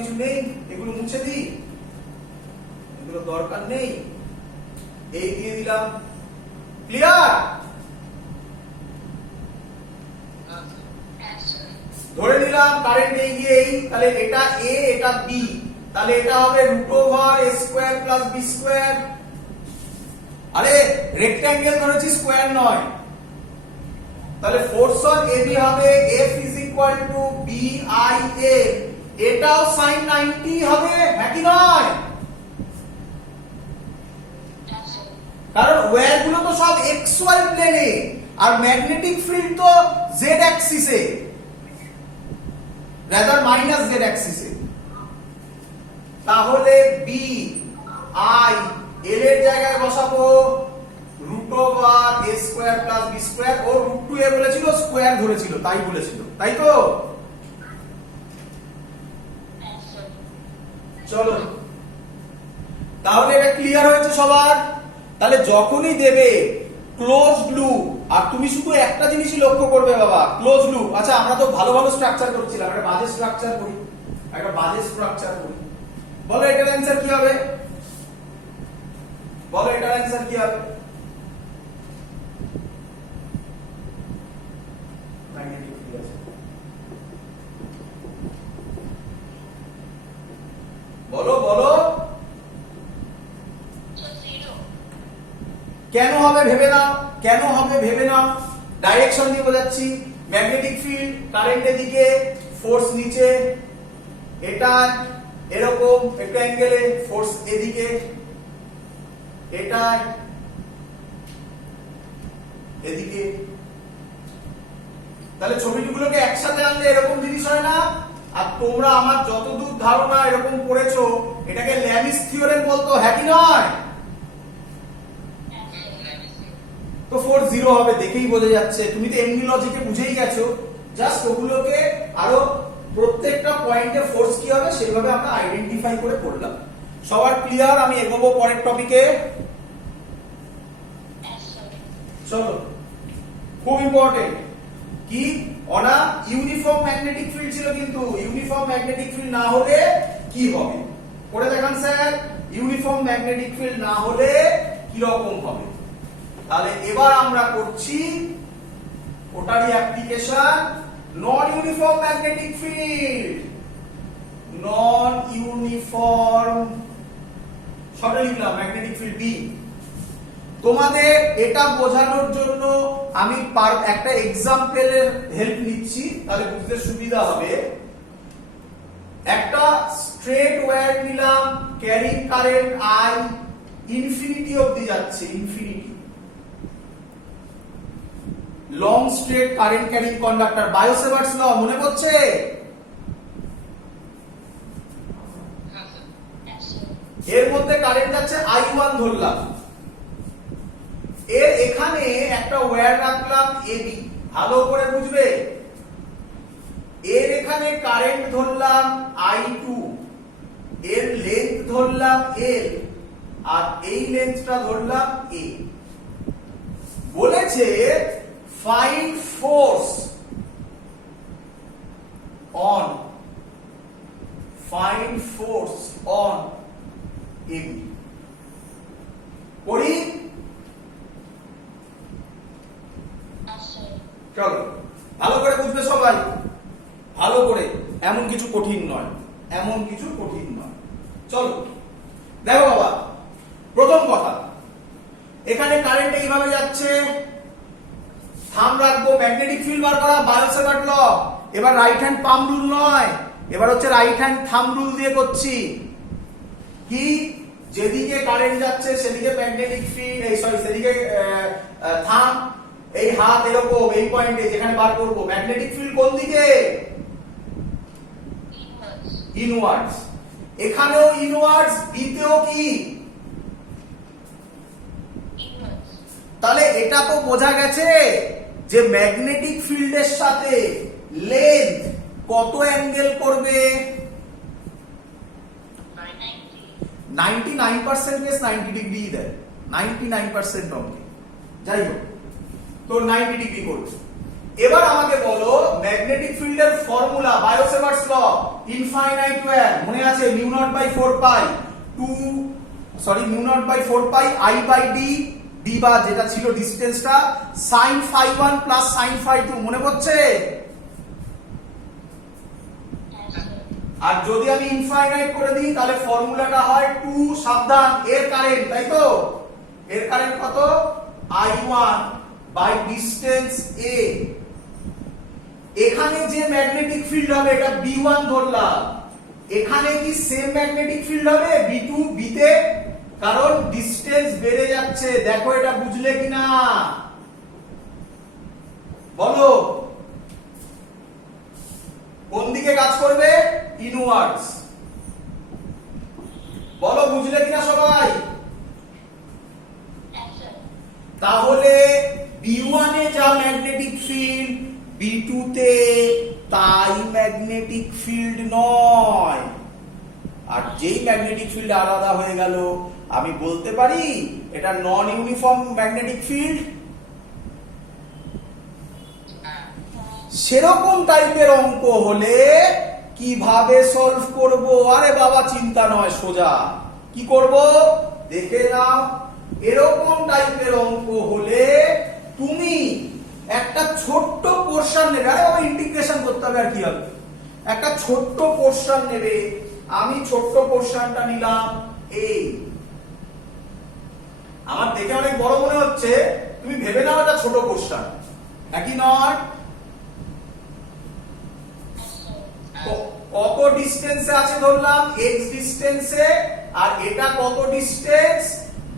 কিছু নেই, এগুলো মুছে দিই, এগুলো দরকার নেই, এই দিয়ে দিলাম। ক্লিয়ার? ধরে নিলাম কারেন্ট এই গিয়ে এই, তাহলে এটা এ এটা বি, তাহলে এটা হবে √a² + b²। আরে রেক্ট্যাঙ্গেল ধরেছি, স্কয়ার নয়। তাহলে ফোর্স অন এবি হবে F = BIA, এটাও sin 90 হবে, হ্যাঁ কি নয়? কারণ ওয়্যার গুলো তো সব XY প্লেনে, আর ম্যাগনেটিক ফিল্ড তো Z অ্যাক্সিসে, রাদার -Z অ্যাক্সিসে। তাহলে বি আই এল এর জায়গায় বসাবো √a² + b² ও √2a বলেছিল, স্কয়ার ধরেছিল, তাই বলেছিল, তাই তো? চলো, তাহলে এটা ক্লিয়ার হয়েছে সবার? তাহলে যখনই দেবে ক্লোজড লুপ, আর তুমি শুধু একটা জিনিসই লক্ষ্য করবে বাবা, ক্লোজড লুপ। আচ্ছা আমরা তো ভালো ভালো স্ট্রাকচার করছিলাম, একটা বাজে স্ট্রাকচার করি, একটা বাজে স্ট্রাকচার করি। বলো এটার অ্যানসার কি হবে? বলো এটার অ্যানসার কি হবে? বলো বলো, কেন হবে ভেবে নাও, কেন হবে ভেবে নাও। ডাইরেকশন দিয়ে বোঝাচ্ছি, ম্যাগনেটিক ফিল্ড কারেন্টের দিকে, ফোর্স নিচে, এটা এরকম একটা অ্যাঙ্গেলে, ফোর্স এদিকে, এটা এদিকে। তাহলে ছবিগুলোকে একসাথে আনলে এরকম জিনিস হয় না? আর তোমরা আমার যতদূর ধারণা এরকম পড়েছো, এটাকে ল্যামিস থিওরেম বলতো, হ্যাঁ কি নয়? তো ফোর্স 0 হবে, দেখেই বোঝা যাচ্ছে। তুমি তো এমনি লজিকে বুঝেই গেছো, জাস্ট ওগুলোকে আরো প্রত্যেকটা পয়েন্টে ফোর্স কি হবে সেইভাবে আমরা আইডেন্টিফাই করে করলাম। সবার ক্লিয়ার? আমি এগোবো পরের টপিকে। চলো, খুব ইম্পর্টেন্ট কি, অনা ইউনিফর্ম ম্যাগনেটিক ফিল্ড ছিল, কিন্তু ইউনিফর্ম ম্যাগনেটিক ফিল্ড না হলে কি হবে করে দেখান স্যার। ইউনিফর্ম ম্যাগনেটিক ফিল্ড না হলে কি রকম হবে? তাহলে এবার আমরা করছি ওটারই অ্যাপ্লিকেশন, নন ইউনিফর্ম ম্যাগনেটিক ফিল্ড। নন ইউনিফর্ম শর্টে লিখলাম ম্যাগনেটিক ফিল্ড বি। তোমাদের এটা বোঝানোর জন্য আমি একটা এক্সাম্পলের হেল্প নিচ্ছি, তাহলে বুঝতে সুবিধা হবে। একটা স্ট্রেট ওয়্যার নিলাম, ক্যারিং কারেন্ট I ইনফিনিটি অবধি যাচ্ছে, infinity. Long straight current carrying conductor, Biot Savart's law মনে পড়ছে? এর মধ্যে কারেন্ট যাচ্ছে I1 ধরলাম, এর এখানে একটা ওয়্যার রাখলাম AB, ভালো করে বুঝবে। এর এখানে কারেন্ট ধরলাম I2, এর লেন্থ ধরলাম L, আর এই লেন্থটা ধরলাম A। বলেছে ফাইন্ড ফোর্স অন AB। পড়ি? চলো, ভালো করে বুঝবে সবাই, ভালো করে, এমন কিছু কঠিন নয়, এমন কিছু কঠিন নয়। চলো দেখো বাবা, প্রথম কথা, এখানে কারেন্ট এইভাবে যাচ্ছে, থাম রাখবো, ম্যাগনেটিক ফিল্ড বার করা, বায়োসেভার্ট ল। এবার রাইট হ্যান্ড পাম রুল নয়, এবার হচ্ছে রাইট হ্যান্ড থাম রুল দিয়ে করছি। কি, যেদিকে কারেন্ট যাচ্ছে সেদিকে ম্যাগনেটিক ফিল্ড, সেদিকে থাম, এই হাত এরকম এই পয়েন্টে যেখানে বার করব, ম্যাগনেটিক ফিল্ড কোন দিকে? ইনওয়ার্ডস। এখানেও ইনওয়ার্ডস, বিতেও কি? তাহলে এটা তো বোঝা গেছে যে ম্যাগনেটিক ফিল্ডের সাথে লেন্থ কত অ্যাঙ্গেল করবে? 99% কেস 90 ডিগ্রি দেয়, 99% অঙ্কে, যাই হোক তো 90 ডিগ্রি করবে। এবার আমাকে বলো ম্যাগনেটিক ফিল্ডের formula Biot Savart's law infinite wire মনে আছে mu naught by 4 pi mu naught by 4 pi I by d d বা যেটা ছিল ডিসটেন্সটা sin phi 1 plus sin phi 2 মনে পড়ছে? আর যদি আমি ইনফাইনাইট করে দিই তাহলে ফর্মুলাটা হয় 2 সাবধান এর কারেন্ট তাই তো এর কারেন্ট কত I1 বাই ডিসটেন্স a এখানে যে ম্যাগনেটিক ফিল্ড হবে এটা B1 ধরলাম এখানে কি সেম ম্যাগনেটিক ফিল্ড হবে B2 B তে কারণ ডিসটেন্স বেড়ে যাচ্ছে দেখো এটা বুঝলে কিনা বলো কোন দিকে কাজ করবে ইনওয়ার্ডস বলো বুঝলে কিনা সবাই তাহলে B1 এ যা ম্যাগনেটিক ফিল্ড B2 তে তাই ম্যাগনেটিক ফিল্ড নয় আর যেই ম্যাগনেটিক ফিল্ড আলাদা হয়ে গেল আমি বলতে পারি এটা নন ইউনিফর্ম ম্যাগনেটিক ফিল্ড সেরকম টাইপের অঙ্ক হলে কিভাবে সলভ করব আরে বাবা চিন্তা নয় সোজা কি করব দেখে নাও এরকম টাইপের অঙ্ক হলে তুমি একটা ছোট্ট পোরশন নেবে আরে বাবা ইন্টিগ্রেশন করতে হবে আর কি হবে একটা ছোট্ট পোরশন নেবে আমি ছোট্ট পোরশনটা নিলাম এই আমার দেখে অনেক বড় মনে হচ্ছে তুমি ভেবে নাও এটা ছোট পোরশন নাকি নয় কত ডিসটেন্সে আছে ধরলাম x ডিসটেন্সে আর এটা কত ডিসটেন্স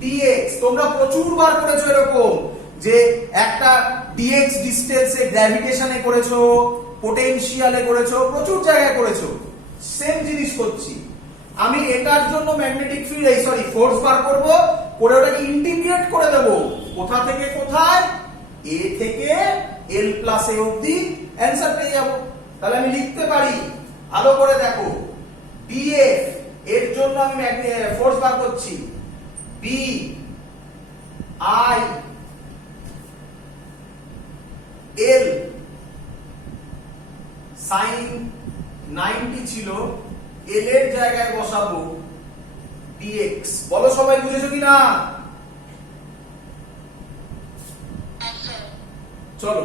dx তোমরা প্রচুর বার করেছো এরকম যে একটা dx ডিসটেন্সে গ্র্যাভিটেশনে করেছো পোটেনশিয়ালে করেছো প্রচুর জায়গায় করেছো সেম জিনিস করছি আমি এটার জন্য ম্যাগনেটিক ফিল্ড ফোর্স বার করব করে ওটাকে ইন্টিগ্রেট করে দেব কোথা থেকে কোথায় a থেকে l প্লাস a অবধি অ্যানসার পেয়ে যাব তাহলে আমি লিখতে পারি ভালো করে দেখো df এর জন্য আমি ফোর্স বার করছি b i l sin 90 ছিল l এর জায়গায় বসাবো dx বলো সবাই বুঝেছো কিনা চলো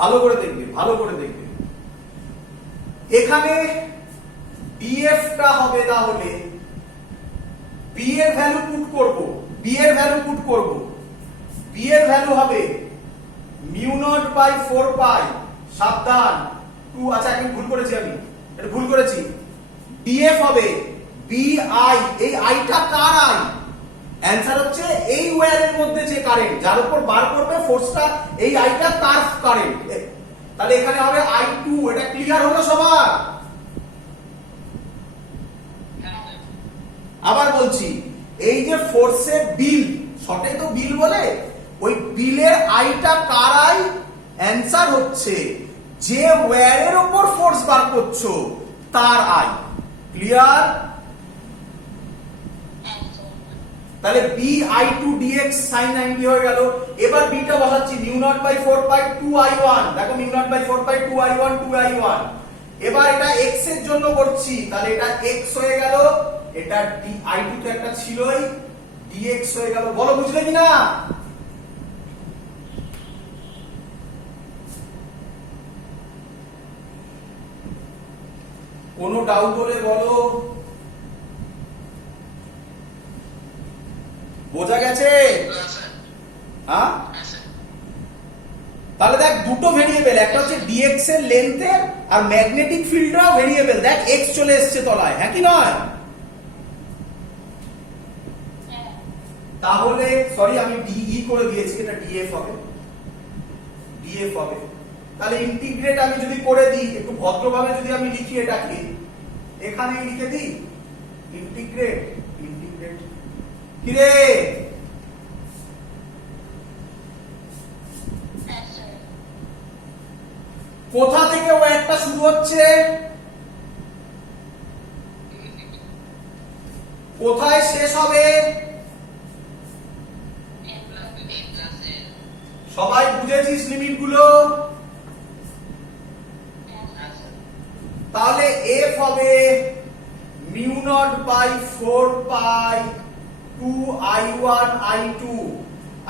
ভালো করে দেখবে এখানে df টা হবে তাহলে b এর ভ্যালু পুট করব b এর ভ্যালু হবে মিউ নট বাই 4 পাই সাবধান 2 আচ্ছা আমি ভুল করেছি df হবে bi এই আইটা কার আই অ্যানসার হচ্ছে এই ওয়্যারের মধ্যে যে কারেন্ট যার উপর বার করবে ফোর্সটা এই আইটা তার কারেন্ট তাহলে এখানে হবে i2 এটা ক্লিয়ার হলো সবার আবার বলছি এই যে ফোর্সের বিল শর্টে তো বিল বলে ওই বিলের আইটা কার আই অ্যানসার হচ্ছে যে ওয়্যারের উপর ফোর্স বার করছো তার আই ক্লিয়ার তাহলে bi2 dx sin 90 হয়ে গেল এবার b টা বসাচ্ছি mu naught by 4 pi 2i1 দেখো mu naught by 4 pi 2i1 এবার এটা x এর জন্য করছি তাহলে এটা x হয়ে গেল এটা i2 তো একটা ছিলই dx হয়ে গেল বলো বুঝলে কিনা কোনো ডাউট হলে বলো বোঝা গেছে হ্যাঁ তাহলে দেখ দুটো ভেরিয়েবল একটা হচ্ছে dx এর লেন্থের আর ম্যাগনেটিক ফিল্ডটাও ভেরিয়েবল দেখ x চলে এসেছে তলায় হ্যাঁ কি নয় তাহলে সরি আমি dE করে দিয়েছি এটা df হবে তাহলে ইন্টিগ্রেট আমি যদি করে দিই একটু ভদ্রভাবে যদি আমি লিখি এটাকে এখানেই লিখে দিই ইন্টিগ্রেট কি রে কোথা থেকে ওয়্যারটা শুরু হচ্ছে কোথায় শেষ হবে সবাই বুঝেছিস লিমিট গুলো F হবে mu naught by 4 pi 2i1 i2।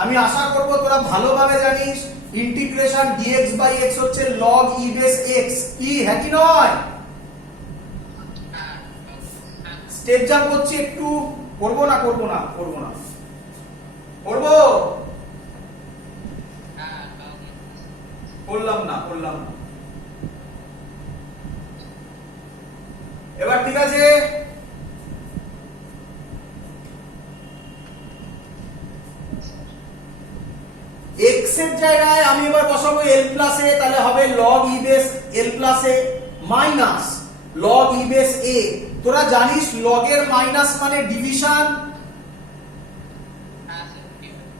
আমি আশা করব তোরা ভালোভাবে জানিস ইন্টিগ্রেশন dx বাই x হচ্ছে log e বেস x, কি হ্যাঁ কি নয়? স্টেপ জাম্প করছি একটু, করব না করব না করব না করব, করলাম না করলাম না। এবার ঠিক আছে, x এর জায়গায় আমি এবার বসাবো l প্লাস a, তাহলে হবে log e base l plus a minus log e base a। তোরা জানিস log এর মাইনাস মানে ডিভিশন,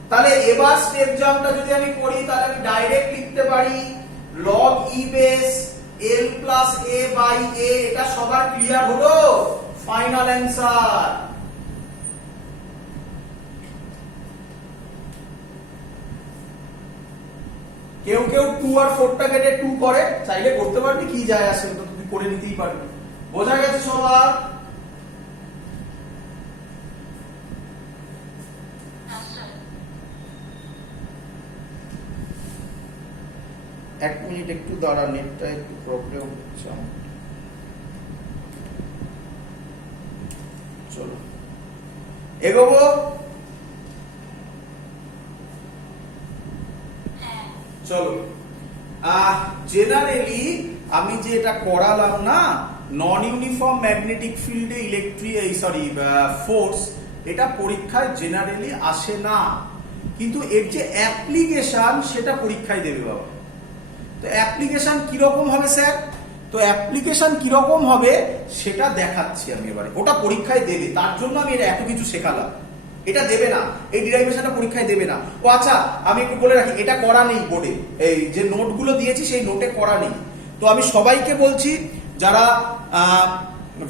তাহলে এবার স্টেপ জাম্পটা যদি আমি করি তাহলে আমি ডাইরেক্ট লিখতে পারি log e base l plus a by a। এটা সবার ক্লিয়ার হলো? Final answer. কেউ কেউ 2 আর 4 টা কেটে 2 করে, চাইলে করতে পারবি, কি যায় আসে, তো তুই করে নিতেই পারবি। বোঝা গেছে সবার? এক মিনিট একটু দাঁড়া, নেটটা একটু প্রবলেম হচ্ছে আমার। চলো এগোবো। চলো জেনারেলি আমি যে এটা করালাম না, নন ইউনিফর্ম ম্যাগনেটিক ফিল্ডে ফোর্স, এটা পরীক্ষায় জেনারেলি আসে না, কিন্তু এর যে অ্যাপ্লিকেশন সেটা পরীক্ষায় দেবে বাবা। তো অ্যাপ্লিকেশন কিরকম হবে স্যার? তো অ্যাপ্লিকেশন কিরকম হবে সেটা দেখাচ্ছি আমি এবারে, ওটা পরীক্ষায় দেবে, তার জন্য আমি এটা এত কিছু শেখালাম। এটা দেবে না, এই ডিরাইভেশনটা পরীক্ষায় দেবে না। ও আচ্ছা, আমি একটু বলে রাখি, এটা করা নেই বোর্ডে, এই যে নোটগুলো দিয়েছি সেই নোটে করা নেই। তো আমি সবাইকে বলছি যারা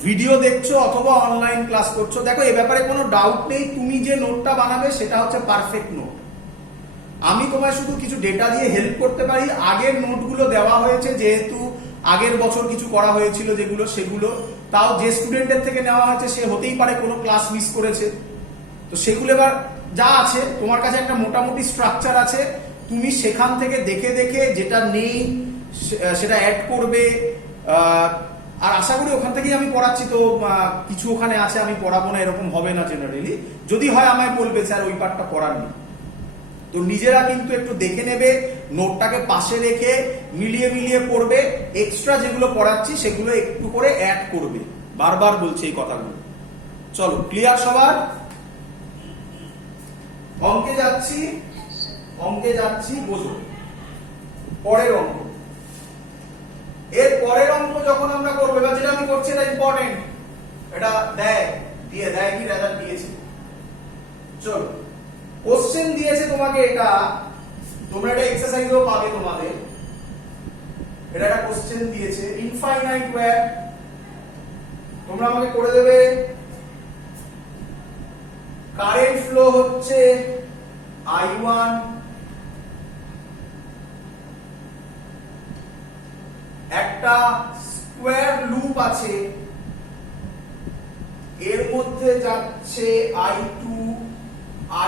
ভিডিও দেখছো অথবা অনলাইন ক্লাস করছো, দেখো এ ব্যাপারে কোনো ডাউট নেই, তুমি যে নোটটা বানাবে সেটা হচ্ছে পারফেক্ট নোট। আমি তোমায় শুধু কিছু ডেটা দিয়ে হেল্প করতে পারি। আগের নোটগুলো দেওয়া হয়েছে, যেহেতু আগের বছর কিছু করা হয়েছিল যেগুলো, সেগুলো তাও যে স্টুডেন্টের থেকে নেওয়া হয়েছে সে হতেই পারে কোনো ক্লাস মিস করেছে, তো সেগুলো এবার যা আছে তোমার কাছে একটা মোটামুটি স্ট্রাকচার আছে, তুমি সেখান থেকে দেখে দেখে যেটা নেই সেটা অ্যাড করবে। আর আশা করি ওখান থেকেই আমি পড়াচ্ছি, তো কিছু ওখানে আছে আমি পড়াবো না এরকম হবে না জেনারেলি। যদি হয় আমায় বলবে স্যার ওই পার্টটা পড়ার নেই, তো নিজেরা কিন্তু একটু দেখে নেবে, নোটটাকে পাশে রেখে মিলিয়ে মিলিয়ে পড়বে। এক্সট্রা যেগুলো পড়াচ্ছি সেগুলো একটু করে অ্যাড করবে, বারবার বলছি এই কথাগুলো। চলো ক্লিয়ার সবার? অঙ্কে যাচ্ছি বোঝো। পরের অঙ্ক, এর পরের অঙ্ক যখন আমরা করবো, এবার যেটা আমি করছি এটা ইম্পর্টেন্ট, এটা দেয় কি রেজাল্ট দিয়েছে। চলো কোশ্চেন দিয়েছে তোমাকে, এটা তোমরা এটা এক্সারসাইজও পাবে তোমাদের। এটা একটা কোশ্চেন দিয়েছে, ইনফাইনাইট ওয়্যার, তোমরা আমাকে করে দেবে। কারেন্ট ফ্লো হচ্ছে I1, একটা স্কোয়ার লুপ আছে, এর মধ্যে যাচ্ছে I2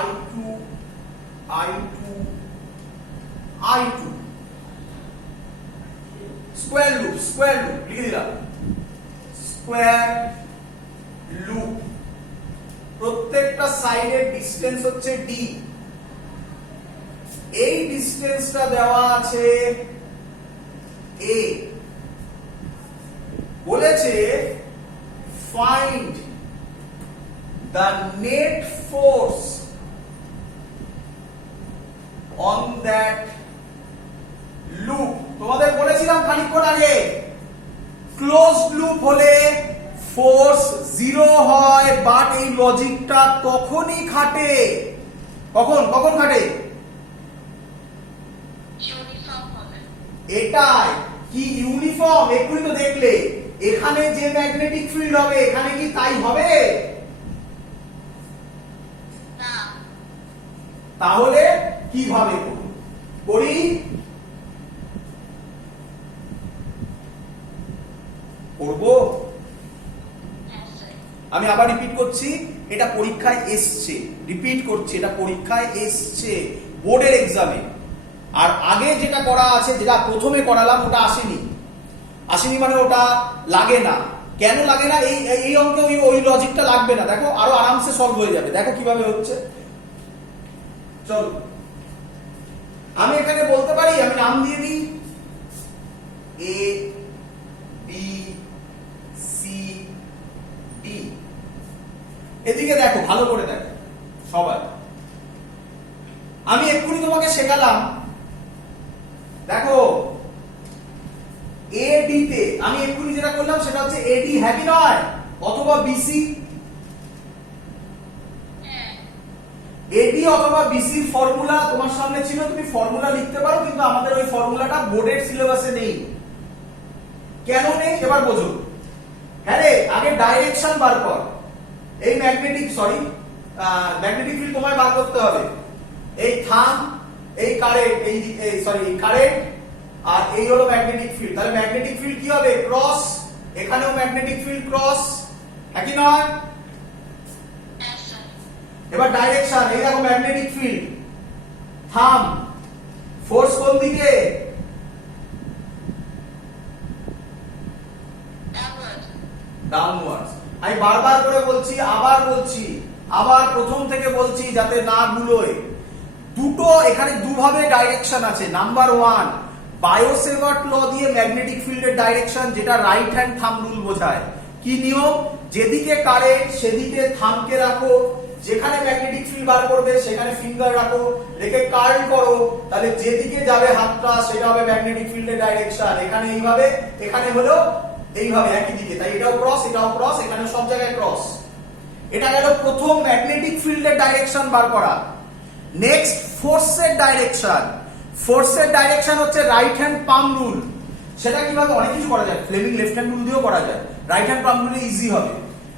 I2 I2 I2, square loop লিখে দিলাম, স্কোয়ার লুপ। প্রত্যেকটা সাইডের ডিসটেন্স হচ্ছে d, এই ডিসটেন্সটা দেওয়া আছে a। বলেছে find the net force on that loop. তোমাদের বলেছিলাম খানিকক্ষণ আগে, ক্লোজড লুপ হলে ফোর্স 0 হয়, বাট এই লজিকটা তখনই খাটে, কখন খাটে? এটাই কি ইউনিফর্ম, এক্ষুনি তো দেখলে এখানে যে ম্যাগনেটিক ফিল্ড হবে এখানে কি তাই হবে? না। তাহলে কিভাবে করি? করব আমি আবার রিপিট করছি, এটা পরীক্ষায় এসছে, রিপিট করছি, এটা পরীক্ষায় এসছে বোর্ডের এক্সামে। আর আগে যেটা করা আছে, যেটা প্রথমে করালাম, ওটা আসেনি মানে ওটা লাগে না। কেন লাগে না? এই অঙ্কে ওই লজিকটা লাগবে না। দেখো আরো আরামসে সলভ হয়ে যাবে। দেখো কিভাবে হচ্ছে। চলো, আমি এখানে বলতে পারি, আমি নাম দিয়ে দিই এ বি সি ডি। এদিকে দেখো, ভালো করে দেখো সবাই। আমি এক্ষুনি তোমাকে শেখালাম, দেখো এডি তে আমি এক্ষুনি যেটা করলাম সেটা হচ্ছে এডি হ্যাভি নয় অথবা বিসি। এডি অথবা বিসির ফর্মুলা তোমার সামনে ছিল, তুমি ফর্মুলা লিখতে পারো, কিন্তু আমাদের ওই ফর্মুলাটা বোর্ডের সিলেবাসে নেই। কেন নেই এবার বোঝো। হ্যাঁ রে, আগে ডাইরেকশন বার কর। এই ম্যাগনেটিক ফিল্ড তোমায় বার করতে হবে। এই থাম্ব, এই কারেন্ট, কারেন্ট, আর এই হলো ম্যাগনেটিক ফিল্ড। তাহলে ম্যাগনেটিক ফিল্ড কি হবে? ক্রস। এখানেও ম্যাগনেটিক ফিল্ড ক্রস, একই নয়? এবার ডাইরেকশন, এই দেখো ম্যাগনেটিক ফিল্ড, থাম্ব, ফোর্স কোন দিকে? ডাউনওয়ার্ডস। আমি বারবার করে বলছি, আবার প্রথম থেকে বলছি যাতে না ভুলোয়। দুটো এখানে দুভাবে ডাইরেকশন আছে। নাম্বার 1, বায়োসেভার্ট ল দিয়ে ম্যাগনেটিক ফিল্ডের ডাইরেকশন, যেটা রাইট হ্যান্ড থাম্ব রুল বোঝায়। কি নিয়ম? যেদিকে কারেন্ট সেদিকে থাম্বকে রাখো, যেখানে ম্যাগনেটিক ফিল্ড বার করবে সেখানে ফিঙ্গার রাখো, রেখে কার্ল করো, তাহলে যেদিকে যাবে হাতটা সেটা হবে ম্যাগনেটিক ফিল্ডের ডাইরেকশন। এখানে এইভাবে, এখানে হলো এইভাবে, একই দিকে। তাই এটাও ক্রস, এটাও ক্রস, এখানে সব জায়গায় ক্রস। এটা গেল প্রথম ম্যাগনেটিক ফিল্ডের ডাইরেকশন বার করা। নেক্সট ফোর্সের ডাইরেকশন। ফোর্সের ডাইরেকশন হচ্ছে রাইট হ্যান্ড পাম রুল। সেটা কিভাবে? অনেক কিছু করা যায়, ফ্লেমিং লেফট হ্যান্ড রুল দিয়েও করা যায়। রাইট হ্যান্ড পাম রুলে ইজি হবে।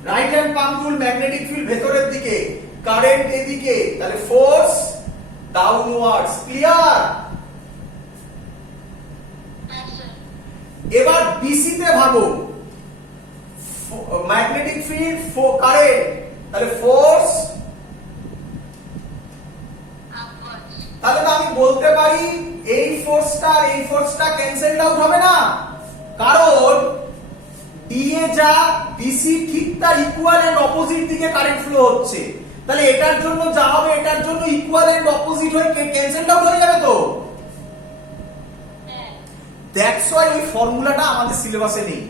রাইট হ্যান্ড পাম রুল, ম্যাগনেটিক ফিল্ড ভেতরের দিকে, কারেন্ট এদিকে, তাহলে ফোর্স ডাউনওয়ার্ডস। ক্লিয়ার? এবার বিসি তে ভাবো, ম্যাগনেটিক ফিল্ড, কারেন্ট, তাহলে ফোর্স। তাহলে তো আমি বলতে পারি এই ফোর্সটা ক্যান্সেলড আউট হবে না, কারণ ডি এ যা বিসি ঠিক তার ইকুয়াল এন্ড অপোজিট দিকে কারেন্ট ফ্লো হচ্ছে। তাহলে এটার জন্য যা হবে এটার জন্য ইকুয়াল এন্ড অপোজিট হয়ে ক্যান্সেলড আউট হয়ে যাবে। তো দ্যাটস ওয়াই এই ফর্মুলাটা আমাদের সিলেবাসে নেই।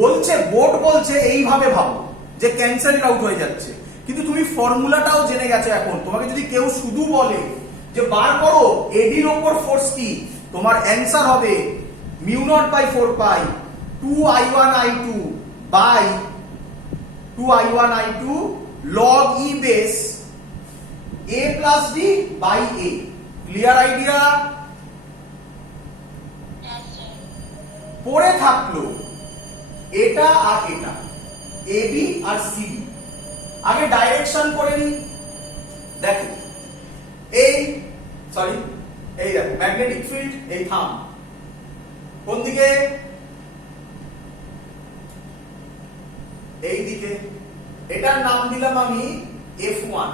বলছে, বোর্ড বলছে এইভাবে ভাবো যে ক্যান্সেলড আউট হয়ে যাচ্ছে, কিন্তু তুমি ফর্মুলাটাও জেনে গেছো। এখন তোমাকে যদি কেউ শুধু বলে যে বার করো এডির উপর ফোর্স কি, তোমার অ্যান্সার হবে mu naught by 4 pi 2i1i2 by 2i1i2 log e base a plus d by a। Clear idea? পড়ে থাকলো এটা আর এটা, ab আর cd। আগে ডাইরেকশন করে নি। দেখো এই দেখো ম্যাগনেটিক ফিল্ড, এই থাম্ব কোন দিকে? এই দিকে। এটার নাম দিলাম আমি F1।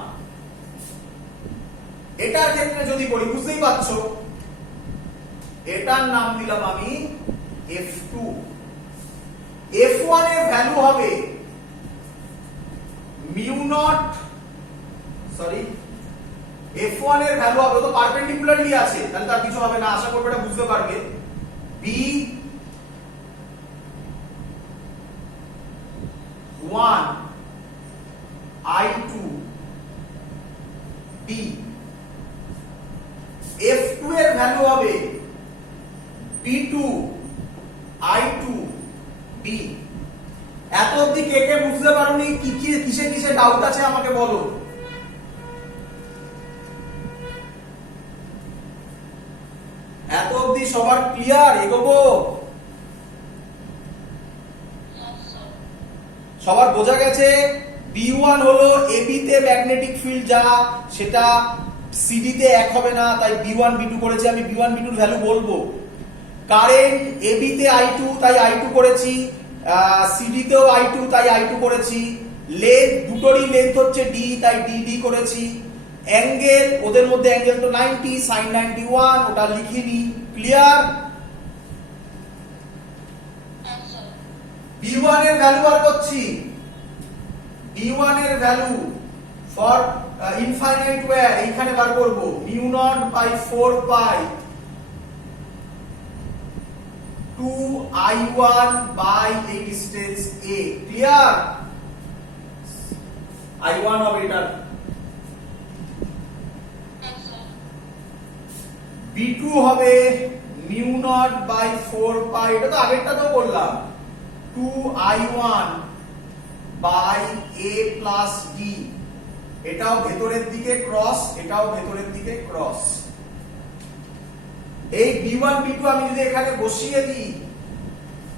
এটার ক্ষেত্রে যদি বলি, বুঝতেই পারছো, এটার নাম দিলাম আমি F2। F1 এর ভ্যালু হবে মিউ নট, F1 এর ভ্যালু হবে, তো পারপেন্ডিকুলারলি আছে, তাহলে তার কিছু হবে না, আশা করব এটা বুঝতে পারবে। B1 I2 D। F2 এর ভ্যালু হবে B2 I2 D। এত অবধি কে কে বুঝতে পারোনি? কিসে কিসে ডাউট আছে আমাকে বলো। এত অবধি সবার ক্লিয়ার? এগোবো? সবার বোঝা গেছে? B1 হলো AB তে ম্যাগনেটিক ফিল্ড যা, সেটা CD তে এক হবে না, তাই B1 B2 করেছি। আমি B1 B2 এর ভ্যালু বলবো। কারেন্ট AB তে I2, তাই I2 করেছি। CD তেও I2, তাই I2 করেছি। লেন্থ, দুটোরই লেন্থ হচ্ছে d, তাই d করেছি। অ্যাঙ্গেল, ওদের মধ্যে অ্যাঙ্গেল তো 90, sin 91, ওটা লিখিনি। ক্লিয়ার? b1 এর ভ্যালু বার করছি। b1 এর ভ্যালু ফর ইনফাইনাইট ওয়্যার এইখানে বার করব, μ0/4 2i1 বাই এই ডিসটেন্স a। ক্লিয়ার? i1 হবে এটা। b2 হবে μ0/4 এটা তো আগেরটা তো বললাম, 2i1 by a plus d। এটাও ভেতরের দিকে ক্রস, এটাও ভেতরের দিকে ক্রস। এই b1 b2 আমি যদি এখানে বসিয়ে দিই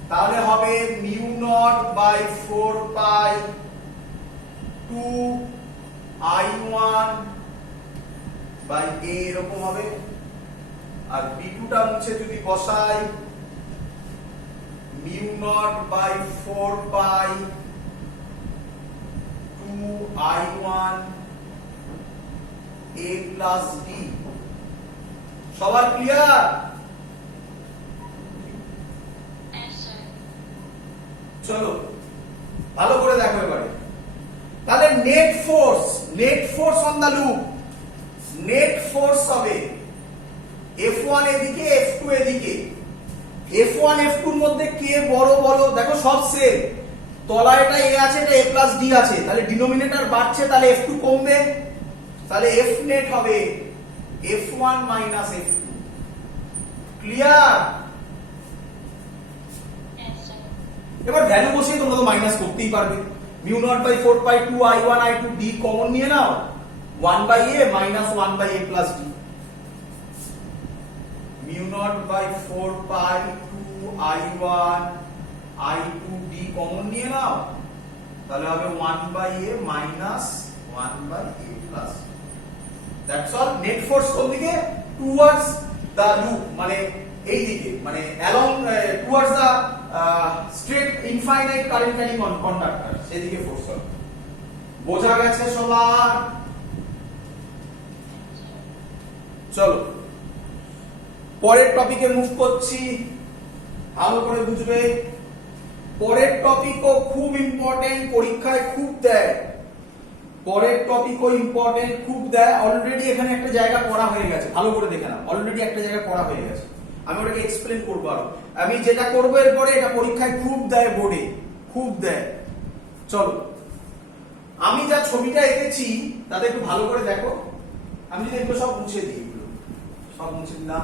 তাহলে হবে μ0/4 2i1 বাই a এরকম হবে। আর b2 টা মুছে যদি বসাই μ0/4 2i1 a প্লাস d। সবার ক্লিয়ার? চলো ভালো করে দেখো এবারে। তাহলে net force on the loop, net force হবে F1 এদিকে F2 এদিকে। F1 F2 এর মধ্যে কে বড় বলো? দেখো সব সেম, তলায় এটা a আছে, এটা a প্লাস d আছে, তাহলে ডিনোমিনেটর বাড়ছে, তাহলে F2 কমবে, তাহলে F নেট হবে F1 মাইনাস F2। ক্লিয়ার? এবার ভ্যালু বসিয়ে তোমরা তো মাইনাস করতেই পারবে। μ0/4 2i1 i2 d কমন নিয়ে নাও, 1/a minus 1/a plus d। μ0/4 2i1 i2 d common নিয়ে নাও, তাহলে হবে 1/a minus 1/a plus. That's all. Net force কোন দিকে? টুয়ার্ডস দা লুপ, মানে এই দিকে, মানে along towards the straight infinite current carrying conductor, সেদিকে ফোর্স হবে। বোঝা গেছে সবার? চলো পরের টপিকে মুভ করছি, ভালো করে বুঝবে। পরের টপিকও খুব ইম্পর্টেন্ট, পরীক্ষায় খুব দেয়। পরের টপিকও ইম্পর্টেন্ট, খুব দেয়। অলরেডি এখানে একটা জায়গা পড়া হয়ে গেছে, ভালো করে দেখে নাও। অলরেডি একটা জায়গা পড়া হয়ে গেছে, আমি ওটাকে এক্সপ্লেন করবো আরো। আমি যেটা করবো এরপরে, এটা পরীক্ষায় খুব দেয়, বোর্ডে খুব দেয়। চলো আমি যা ছবিটা এঁকেছি তাতে একটু ভালো করে দেখো। আমি যদি এগুলো সব মুছে দিই, সব মুছে দিলাম।